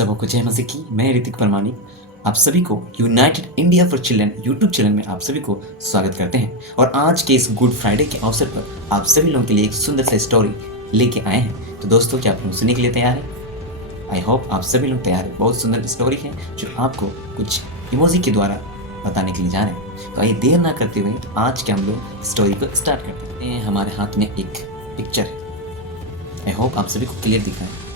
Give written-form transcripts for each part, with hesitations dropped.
सबको जय मसीह की। मैं ऋतिक परमानी आप सभी को United India for children YouTube channel में आप सभी को स्वागत करते हैं। और आज के इस गुड फ्राइडे के अवसर पर आप सभी लोगों के लिए एक सुंदर सा स्टोरी लेके आए हैं। तो दोस्तों, क्या आप लोग सुनने के लिए तैयार हैं? आई होप आप सभी लोग तैयार हैं। बहुत सुंदर स्टोरी है जो आपको कुछ इमोजी के द्वारा बताने के लिए जा रहे हैं। तो आइए देर ना करते हुए तो आज के हम लोग स्टोरी को स्टार्ट करते हैं। हमारे हाथ में एक पिक्चर है। आई होप आप सभी को क्लियर दिख रहा है।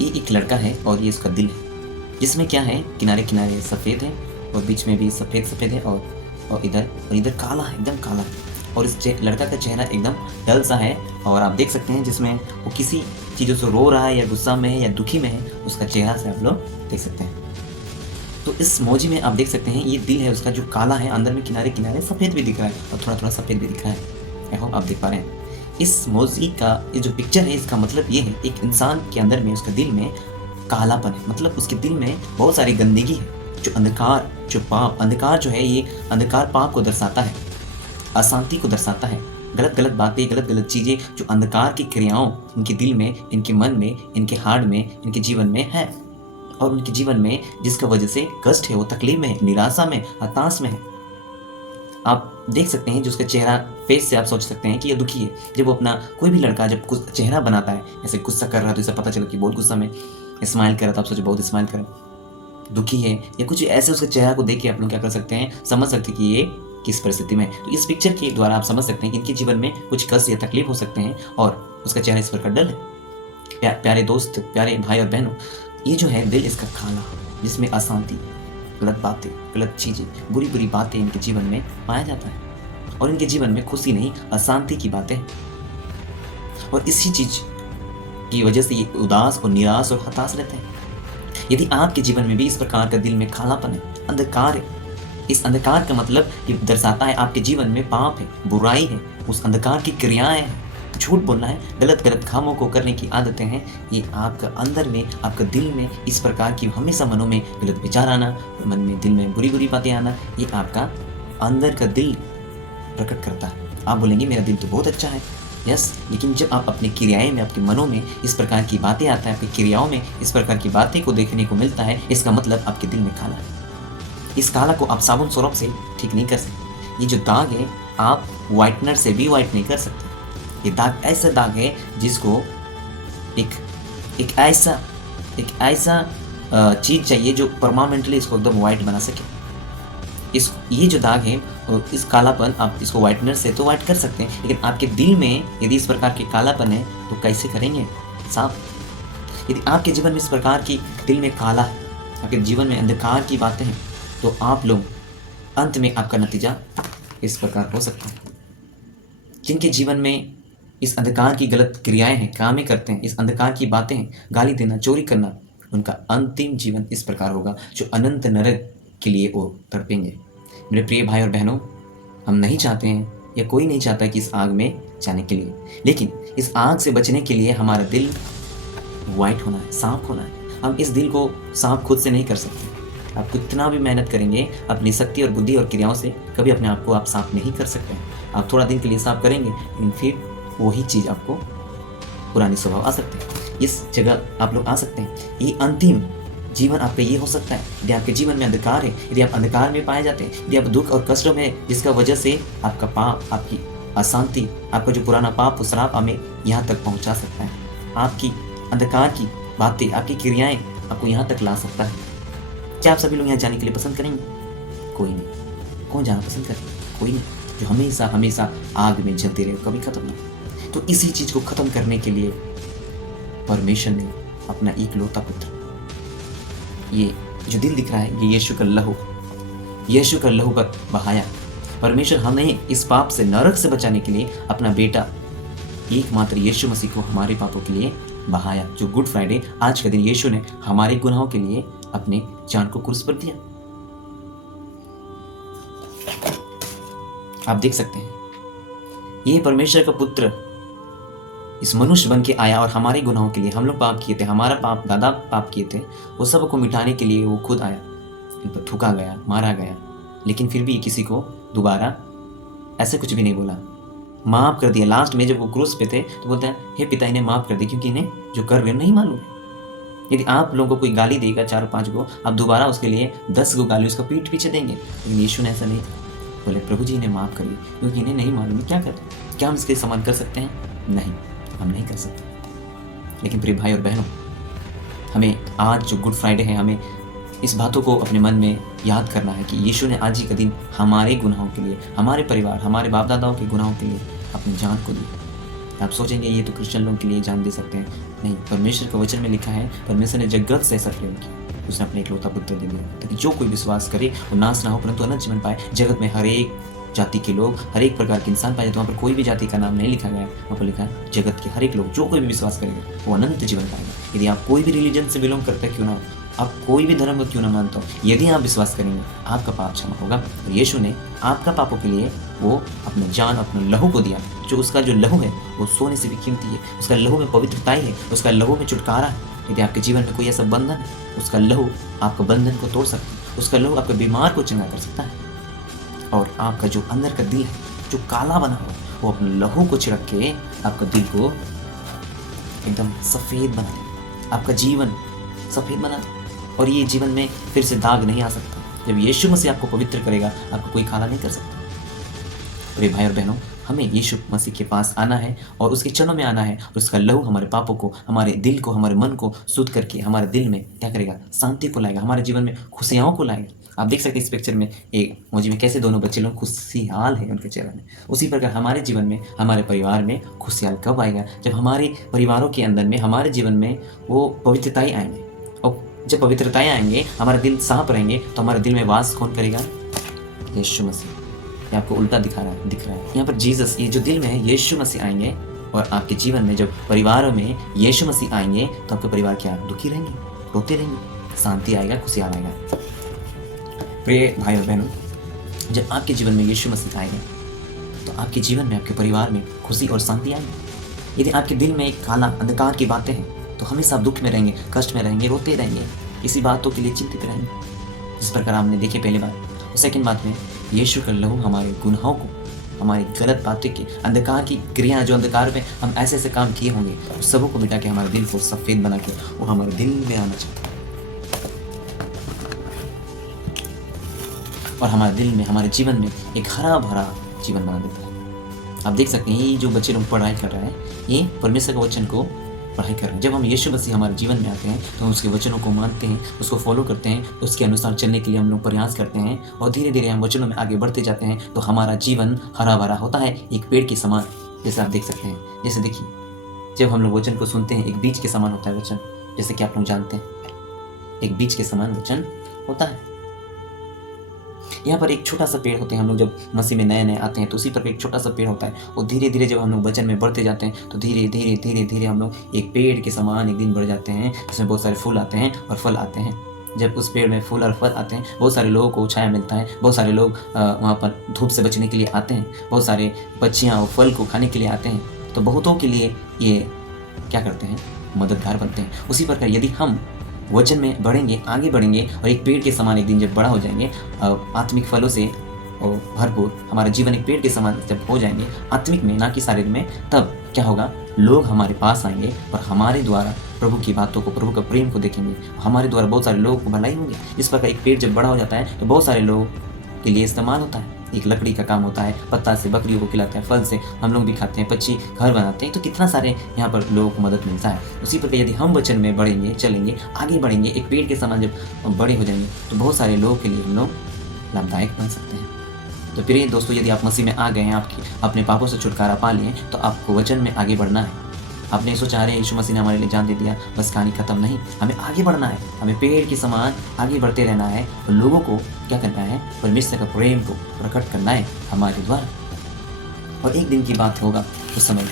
ये एक लड़का है और ये उसका दिल है, जिसमें क्या है, किनारे किनारे सफ़ेद है और बीच में भी सफ़ेद सफ़ेद है और इधर काला है, एकदम काला। और इस लड़का का चेहरा एकदम डल सा है और आप देख सकते हैं जिसमें वो किसी चीज़ों से रो रहा है या गुस्सा में है या दुखी में है, उसका चेहरा से आप लोग देख सकते हैं। तो इस मौजी में आप देख सकते हैं ये दिल है उसका जो काला है, अंदर में किनारे किनारे सफ़ेद भी दिख रहा है और थोड़ा थोड़ा सफ़ेद भी दिख रहा है। आई होप आप देख पा रहे हैं। इस मौजी का ये जो पिक्चर है, इसका मतलब ये है एक इंसान के अंदर में, उसके दिल में कालापन है। मतलब उसके दिल में बहुत सारी गंदगी है, जो अंधकार, जो पाप, अंधकार जो है, ये अंधकार पाप को दर्शाता है, अशांति को दर्शाता है, गलत गलत बातें, गलत गलत चीज़ें, जो अंधकार की क्रियाओं इनके दिल में, इनके मन में, इनके हार्ट में, इनके जीवन में है। और उनके जीवन में जिसका वजह से कष्ट है, वो तकलीफ में है, निराशा में, हताश में है। आप देख सकते हैं जो उसका चेहरा, फेस से आप सोच सकते हैं कि ये दुखी है। जब वो अपना कोई भी लड़का जब कुछ चेहरा बनाता है, ऐसे गुस्सा कर रहा है तो इसे पता चला कि बहुत गुस्सा में, स्माइल कर रहा था, आप सोचे बहुत स्माइल कर रहा, दुखी है या कुछ ऐसे, उसके चेहरा को देख के आप लोग क्या कर सकते हैं, समझ सकते हैं कि ये किस परिस्थिति में है। तो इस पिक्चर के द्वारा आप समझ सकते हैं कि इनके जीवन में कुछ कष्ट या तकलीफ हो सकते हैं और उसका चेहरा इस प्रकार डल है। प्यारे दोस्त, प्यारे भाई और बहनों, ये जो है दिल इसका खाना, जिसमें अशांति, गलत बातें, गलत चीज़ें, बुरी बुरी बातें इनके जीवन में पाया जाता है। और इनके जीवन में खुशी नहीं, अशांति की बातें। और इसी चीज़ की वजह से ये उदास और निराश और हताश रहते हैं। यदि आपके जीवन में भी इस प्रकार का दिल में कालापन है, अंधकार है, इस अंधकार का मतलब ये दर्शाता है आपके जीवन में पाप है, बुराई है, उस अंधकार की क्रियाएं हैं, झूठ बोलना है, गलत गलत कामों को करने की आदतें हैं, ये आपका अंदर में, आपका दिल में इस प्रकार की हमेशा मनों में गलत विचार आना, मन में, दिल में बुरी बुरी बातें आना, ये आपका अंदर का दिल प्रकट करता है। आप बोलेंगे मेरा दिल तो बहुत अच्छा है, यस, लेकिन जब आप अपनी क्रियाएं में, आपके मनों में इस प्रकार की बातें आता है, आपकी क्रियाओं में इस प्रकार की बातें को देखने को मिलता है, इसका मतलब आपके दिल में काला है। इस काला को आप साबुन सोरप से ठीक नहीं कर सकते। ये जो दाग है, आप व्हाइटनर से भी व्हाइट नहीं कर सकते। ये दाग ऐसा दाग है जिसको एक ऐसा चीज़ चाहिए जो परमानेंटली इसको एकदम व्हाइट बना सके। ये जो दाग है, इस कालापन, आप इसको व्हाइटनर से तो व्हाइट कर सकते हैं, लेकिन आपके दिल में यदि इस प्रकार के कालापन है तो कैसे करेंगे साफ? यदि आपके जीवन में इस प्रकार की दिल में काला है, आपके जीवन में अंधकार की बातें हैं, तो आप लोग अंत में आपका नतीजा इस प्रकार हो सकता है। जिनके जीवन में इस अंधकार की गलत क्रियाएं हैं, कामें करते हैं, इस अंधकार की बातें हैं, गाली देना, चोरी करना, उनका अंतिम जीवन इस प्रकार होगा जो अनंत नरक के लिए वो तड़पेंगे। मेरे प्रिय भाई और बहनों, हम नहीं चाहते हैं या कोई नहीं चाहता कि इस आग में जाने के लिए, लेकिन इस आग से बचने के लिए हमारा दिल वाइट होना है, साफ होना है। हम इस दिल को साफ खुद से नहीं कर सकते। आप कितना भी मेहनत करेंगे अपनी शक्ति और बुद्धि और क्रियाओं से, कभी अपने आप को आप साफ नहीं कर सकते। आप थोड़ा दिन के लिए साफ करेंगे, लेकिन फिर वही चीज़ आपको पुरानी स्वभाव आ सकते हैं। इस जगह आप लोग आ सकते हैं। ये अंतिम जीवन आपका ये हो सकता है यदि आपके जीवन में अंधकार है, यदि आप अंधकार में पाए जाते हैं, यदि आप दुख और कष्टों में, जिसका वजह से आपका पाप, आपकी अशांति, आपका जो पुराना पाप, श्राप हमें यहाँ तक पहुँचा सकता है। आपकी अंधकार की बातें, आपकी क्रियाएं आपको यहाँ तक ला सकता है। क्या आप सभी लोग यहाँ जाने के लिए पसंद करेंगे? कोई नहीं। कौन जाना पसंद करें? कोई नहीं। जो हमेशा हमेशा आग में जलते रहे, कभी खत्म ना। तो इसी चीज़ को ख़त्म करने के लिए परमेश्वर ने अपना इकलौता पुत्र, ये जो दिल दिख रहा है, ये यीशु का लहू पर बहाया। परमेश्वर हमें इस पाप से, नरक से बचाने के लिए अपना बेटा एकमात्र यीशु मसीह को हमारे पापों के लिए बहाया। जो गुड फ्राइडे, आज के दिन यीशु ने हमारे गुनाहों के लिए अपने जान को क्रूस पर दिया। आप देख सकते हैं ये परमेश्वर का पुत्र इस मनुष्य बन के आया और हमारे गुनाहों के लिए, हम लोग पाप किए थे, हमारा पाप, दादा पाप किए थे, वो सब को मिटाने के लिए वो खुद आया, इन पर थूका गया, मारा गया, लेकिन फिर भी किसी को दोबारा ऐसे कुछ भी नहीं बोला, माफ़ कर दिया। लास्ट में जब वो क्रूस पे थे तो बोलते हैं, हे पिता, इन्हें माफ़ कर दे, क्योंकि इन्हें जो कर रहे नहीं मालूम। यदि आप लोगों को कोई गाली देगा 4-5 को, आप दोबारा उसके लिए 10 को गाली उसका पीठ पीछे देंगे, लेकिन यीशु ने ऐसा नहीं किया। बोले प्रभु जी इन्हें माफ़ करिए क्योंकि इन्हें नहीं मालूम क्या कर रहे हैं। क्या हम इसके समान कर सकते हैं? नहीं, हम नहीं कर सकते। लेकिन प्रिय भाई और बहनों, हमें आज जो गुड फ्राइडे है, हमें इस बातों को अपने मन में याद करना है कि यीशु ने आज ही का दिन हमारे गुनाहों के लिए, हमारे परिवार, हमारे बाप दादाओं के गुनाहों के लिए अपनी जान को दी। आप सोचेंगे ये तो क्रिश्चियन लोगों के लिए जान दे सकते हैं। नहीं, परमेश्वर के वचन में लिखा है, परमेश्वर ने जगत से ऐसा प्रेम किया, उसने अपने इकलौता पुत्र दे दिया ताकि जो कोई विश्वास करे वो नाश ना हो परंतु अनंत जीवन पाए। जगत में हर एक जाति के लोग, हर एक प्रकार के इंसान पाए जाते हैं। वहाँ पर कोई भी जाति का नाम नहीं लिखा गया, वहाँ पर लिखा है जगत के हर एक लोग, जो कोई भी विश्वास करेगा वो अनंत जीवन पाएगा। यदि आप कोई भी रिलीजन से बिलोंग करते क्यों ना हो, आप कोई भी धर्म को क्यों ना मानते हो, यदि आप विश्वास करेंगे आपका पाप क्षमा होगा। और यीशु ने आपका पापों के लिए वो अपना जान, अपना लहू को दिया। जो उसका जो लहू है वो सोने से भी कीमती है। उसका लहू में पवित्रताई है, उसका लहू में छुटकारा है। यदि आपके जीवन में कोई ऐसा बंधन है, उसका लहू आपका बंधन को तोड़ सकता है, उसका लहू आपके बीमार को चंगा कर सकता है। और आपका जो अंदर का दिल है जो काला बना हुआ, वो अपने लहू को छिड़क के आपका दिल को एकदम सफ़ेद बना दे, आपका जीवन सफ़ेद बना दे। और ये जीवन में फिर से दाग नहीं आ सकता। जब यीशु मसीह आपको पवित्र करेगा, आपको कोई काला नहीं कर सकता। प्रिय भाई और बहनों, हमें यीशु मसीह के पास आना है और उसके चरणों में आना है और उसका लहू हमारे पापों को, हमारे दिल को, हमारे मन को शुद्ध करके हमारे दिल में क्या करेगा? शांति को लाएगा, हमारे जीवन में खुशियों को लाएगा। आप देख सकते हैं इस पिक्चर में एक मौजी में कैसे दोनों बच्चे लोग खुशहाल है उनके चेहरे में। उसी प्रकार हमारे जीवन में, हमारे परिवार में खुशहाल कब आएगा? जब हमारे परिवारों के अंदर में, हमारे जीवन में वो पवित्रताएं आएंगे। और जब पवित्रताएं आएंगे, हमारा दिल साफ रहेंगे, तो हमारे दिल में वास कौन करेगा? यीशु मसीह। ये आपको उल्टा दिख रहा है। यहाँ पर जीसस, ये जो दिल में है, यीशु मसीह आएंगे और आपके जीवन में जब परिवारों में यीशु मसीह आएंगे तो आपके परिवार क्या दुखी रहेंगे, रोते रहेंगे, शांति आएगा, खुशियाल आएगा। प्रिय भाई और बहनों, जब आपके जीवन में यीशु मसीह आएंगे तो आपके जीवन में, आपके परिवार में खुशी और शांति आएगी। यदि आपके दिल में एक काला अंधकार की बातें हैं तो हमेशा आप दुख में रहेंगे, कष्ट में रहेंगे, रोते रहेंगे, किसी बातों के लिए चिंतित रहेंगे। जिस प्रकार हमने देखे पहली बार। और सेकंड बात में, यीशु का लहू हमारे गुनाहों को, हमारी गलत बातें की, अंधकार की क्रिया, जो अंधकार में हम ऐसे ऐसे काम किए होंगे, उस सबों को मिटा के हमारे दिल को सफ़ेद बना के वो हमारे दिल में आना चाहता है और हमारे दिल में, हमारे जीवन में एक हरा भरा जीवन बना देता है। आप देख सकते हैं ये जो बच्चे लोग पढ़ाई कर रहे हैं, ये परमेश्वर के वचन को पढ़ाई कर रहे हैं। जब हम यीशु मसीह हमारे जीवन में आते हैं तो हम उसके वचनों को मानते हैं, उसको फॉलो करते हैं, उसके अनुसार चलने के लिए हम लोग प्रयास करते हैं और धीरे धीरे हम वचनों में आगे बढ़ते जाते हैं तो हमारा जीवन हरा भरा होता है, एक पेड़ के समान। जैसे आप देख सकते हैं, जैसे देखिए, जब हम लोग वचन को सुनते हैं, एक बीज के समान होता है वचन, जैसे कि आप लोग जानते हैं, एक बीज के समान वचन होता है। यहाँ पर एक छोटा सा पेड़ होते हैं। हम लोग जब मसीह में नए नए आते हैं तो उसी पर एक छोटा सा पेड़ होता है और धीरे धीरे जब हम लोग वचन में बढ़ते जाते हैं तो धीरे धीरे धीरे धीरे हम लोग एक पेड़ के समान एक दिन बढ़ जाते हैं, जिसमें बहुत सारे फूल आते हैं और फल आते हैं। जब उस पेड़ में फूल और फल आते हैं, बहुत सारे लोगों को छाया मिलता है, बहुत सारे लोग वहाँ पर धूप से बचने के लिए आते हैं, बहुत सारे पक्षियाँ और फल को खाने के लिए आते हैं, तो बहुतों के लिए ये क्या करते हैं? मददगार बनते हैं। उसी प्रकार यदि हम वचन में बढ़ेंगे, आगे बढ़ेंगे और एक पेड़ के समान एक दिन जब बड़ा हो जाएंगे, आत्मिक फलों से और भरपूर, हमारा जीवन एक पेड़ के समान जब हो जाएंगे आत्मिक में, ना कि शारीरिक में, तब क्या होगा? लोग हमारे पास आएंगे और हमारे द्वारा प्रभु की बातों को, प्रभु का प्रेम को देखेंगे, हमारे द्वारा बहुत सारे लोगों को भलाई होंगे। इस प्रकार एक पेड़ जब बड़ा हो जाता है तो बहुत सारे लोगों के लिए इस्तेमाल होता है। एक लकड़ी का काम होता है, पत्ता से बकरियों को खिलाता है, फल से हम लोग भी खाते हैं, पक्षी घर बनाते हैं, तो कितना सारे यहाँ पर लोगों को मदद मिलता है। उसी प्रकार यदि हम वचन में बढ़ेंगे, चलेंगे, आगे बढ़ेंगे, एक पेड़ के समान जब बड़े हो जाएंगे तो बहुत सारे लोगों के लिए हम लोग लाभदायक बन सकते हैं। तो प्रिय दोस्तों, यदि आप मसीह में आ गए हैं, आपकी अपने पापों से छुटकारा पा लिए, तो आपको वचन में आगे बढ़ना है। आपने सोचा रहे यीशु मसीह ने हमारे लिए जान दे दिया, बस कहानी खत्म नहीं, हमें आगे बढ़ना है, हमें पेड़ के समान आगे बढ़ते रहना है और लोगों को क्या करना है? परमेश्वर का प्रेम को प्रकट करना है हमारे द्वारा। और एक दिन की बात होगा उस समय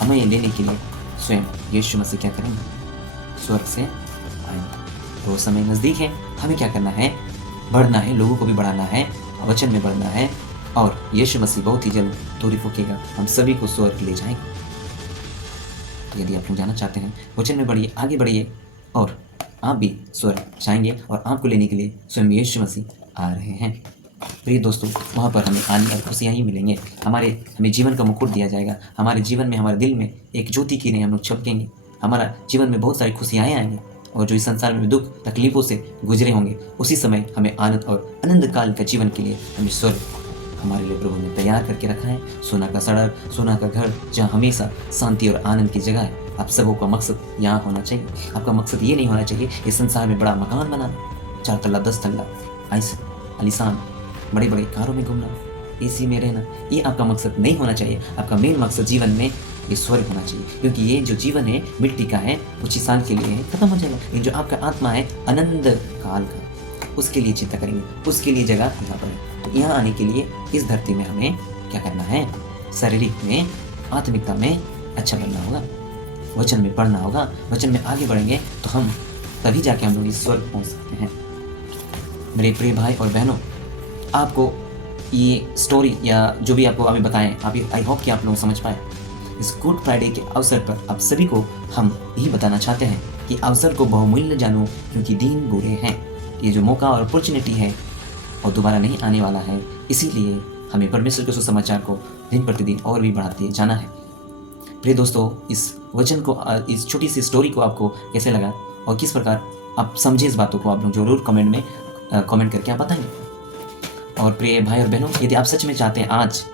हमें लेने के लिए स्वयं यीशु मसीह क्या करेंगे? स्वर्ग से आएंगे। तो वो समय नज़दीक है, हमें क्या करना है? बढ़ना है, लोगों को भी बढ़ाना है, वचन में बढ़ना है और यीशु मसीह बहुत ही जल्द तोरी फूकेगा, हम सभी को स्वर्ग ले जाएंगे। यदि आप लोग जाना चाहते हैं, वचन में बढ़िए, आगे बढ़िए और आप भी स्वर्ग जाएंगे और आपको लेने के लिए स्वयं यीशु मसीह आ रहे हैं। प्रिय दोस्तों, वहाँ पर हमें आनंद और खुशियाँ ही मिलेंगे, हमें जीवन का मुकुट दिया जाएगा, हमारे जीवन में, हमारे दिल में एक ज्योति की नहीं हम लोग छलकेंगे, हमारा जीवन में बहुत सारी खुशियाँ आएंगी और जो इस संसार में दुख तकलीफों से गुजरे होंगे, उसी समय हमें आनंद और आनंद काल का जीवन के लिए हमें स्वर्ग हमारे लिए प्रभु ने तैयार करके रखा है। सोना का सड़क, सोना का घर, जहाँ हमेशा शांति और आनंद की जगह है। आप सबों का मकसद यहाँ होना चाहिए। आपका मकसद ये नहीं होना चाहिए इस संसार में बड़ा मकान बनाना, 4 तल्ला 10 तल्ला आलीशान बड़े बड़े कारों में घूमना, एसी में रहना। ये आपका मकसद नहीं होना चाहिए। आपका मेन मकसद जीवन में ये स्वर्ग होना चाहिए, क्योंकि ये जो जीवन है मिट्टी का है, कुछ ही साल के लिए है, खत्म हो जाएगा। लेकिन जो आपका आत्मा है अनंत काल का, उसके लिए चिंता करेंगे, उसके लिए जगह यहाँ पर है। तो यहाँ आने के लिए इस धरती में हमें क्या करना है? शारीरिक में, आत्मिकता में अच्छा बनना होगा, वचन में पढ़ना होगा। वचन में आगे बढ़ेंगे तो हम तभी जाके हम लोग इस स्वर्ग पहुँच सकते हैं। मेरे प्रिय भाई और बहनों, आपको ये स्टोरी या जो भी आपको अभी बताएं, आप आई होप कि आप लोग समझ पाए। इस गुड फ्राइडे के अवसर पर आप सभी को हम यही बताना चाहते हैं कि अवसर को बहुमूल्य जानो, क्योंकि दिन बुरे हैं। ये जो मौका और अपॉर्चुनिटी है और दोबारा नहीं आने वाला है, इसीलिए हमें परमेश्वर के सुसमाचार को दिन प्रतिदिन और भी बढ़ाते जाना है। प्रिय दोस्तों, इस वचन को, इस छोटी सी स्टोरी को आपको कैसे लगा और किस प्रकार आप समझे इस बातों को, आप लोग जरूर कमेंट में कमेंट करके आप बताएंगे। और प्रिय भाई और बहनों, यदि आप सच में चाहते हैं आज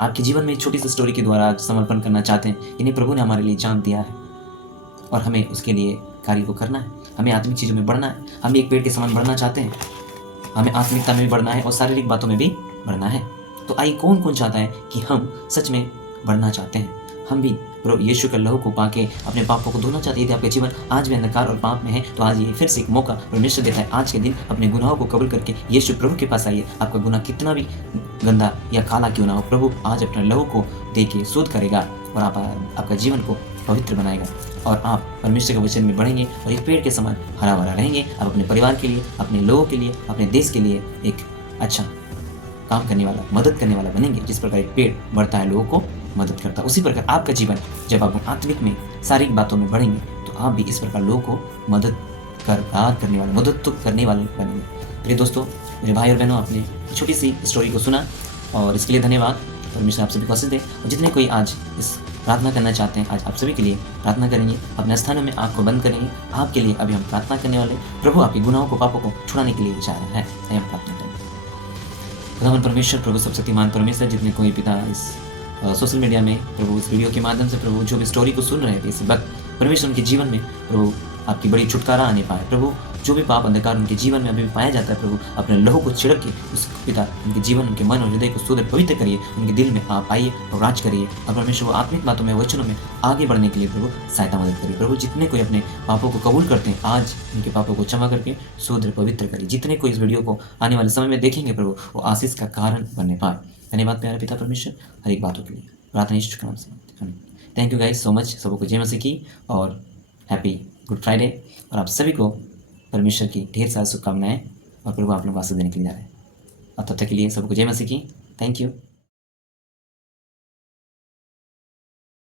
आपके जीवन में छोटी सी स्टोरी के द्वारा समर्पण करना चाहते हैं, इन्हें प्रभु ने हमारे लिए जान दिया है और हमें उसके लिए कार्य को करना है, हमें आत्मिक चीज़ों में बढ़ना है, हम एक पेड़ के समान बढ़ना चाहते हैं, हमें आत्मिकता में भी बढ़ना है और शारीरिक बातों में भी बढ़ना है। तो आइए, कौन कौन चाहता है कि हम सच में बढ़ना चाहते हैं? हम भी प्रभु यीशु के लहू को पाके अपने पापों को धोना चाहते हैं। यदि आपका जीवन आज भी अंधकार और पाप में है, तो आज ये फिर से एक मौका परमेश्वर देता है। आज के दिन अपने गुनाहों को कबूल करके यीशु प्रभु के पास आइए। आपका गुनाह कितना भी गंदा या काला क्यों ना हो, प्रभु आज अपने लहू को दे के शुद्ध करेगा और आपका जीवन को पवित्र बनाएगा और आप परमेश्वर के वचन में बढ़ेंगे और एक पेड़ के समान हरा भरा रहेंगे। आप अपने परिवार के लिए, अपने लोगों के लिए, अपने देश के लिए एक अच्छा काम करने वाला, मदद करने वाला बनेंगे। जिस प्रकार एक पेड़ बढ़ता है, लोगों को मदद करता है, उसी प्रकार आपका जीवन, जब आप आत्मिक में, शारीरिक बातों में बढ़ेंगे, तो आप भी इस प्रकार लोगों को मदद करने वाले बनेंगे। प्रिय दोस्तों, मेरे भाई और बहनों, आपने छोटी सी स्टोरी को सुना और इसके लिए धन्यवाद। परमेश्वर आप सभी को आशीष दे। और जितने कोई आज इस प्रार्थना करना चाहते हैं, आज आप सभी के लिए प्रार्थना करेंगे। अपने स्थानों में आँख को बंद करेंगे। आपके लिए अभी हम प्रार्थना करने वाले। प्रभु आपके गुनाहों को, पापों को छुड़ाने के लिए जा रहा है। हम प्रार्थना करेंगे। खुदावन परमेश्वर, प्रभु सब शक्तिमान परमेश्वर, जितने कोई पिता इस सोशल मीडिया में प्रभु इस वीडियो के माध्यम से प्रभु जो भी स्टोरी को सुन रहे हैं इस वक्त, परमेश्वर उनके जीवन में प्रभु आपकी बड़ी छुटकारा आने पाए। प्रभु जो भी पाप अंधकार उनके जीवन में अभी पाया जाता है, प्रभु अपने लहू को छिड़क के उस पिता उनके जीवन, उनके मन और हृदय को शुद्ध पवित्र करिए। उनके दिल में आप आइए और राज करिए और परमेश्वर वो आत्मिक बातों में, वचनों में आगे बढ़ने के लिए प्रभु सहायता मदद करिए। प्रभु जितने कोई अपने पापों को कबूल करते हैं, आज उनके पापों को क्षमा करके शुद्ध पवित्र करिए। जितने कोई इस वीडियो को आने वाले समय में देखेंगे, प्रभु वो आशीष का कारण बनने पाए। धन्यवाद प्यारे पिता परमेश्वर, हर एक बातों के लिए। प्रार्थना यीशु के नाम से। Thank you guys so much. सबको जय मसीह की और हैप्पी गुड फ्राइडे। और आप सभी को परमेश्वर की ढेर सारी शुभकामनाएं और प्रभु आप लोगों को आशीष देने के लिए जा रहे हैं। अब तब तक के लिए सबको जय मसीह की। Thank you.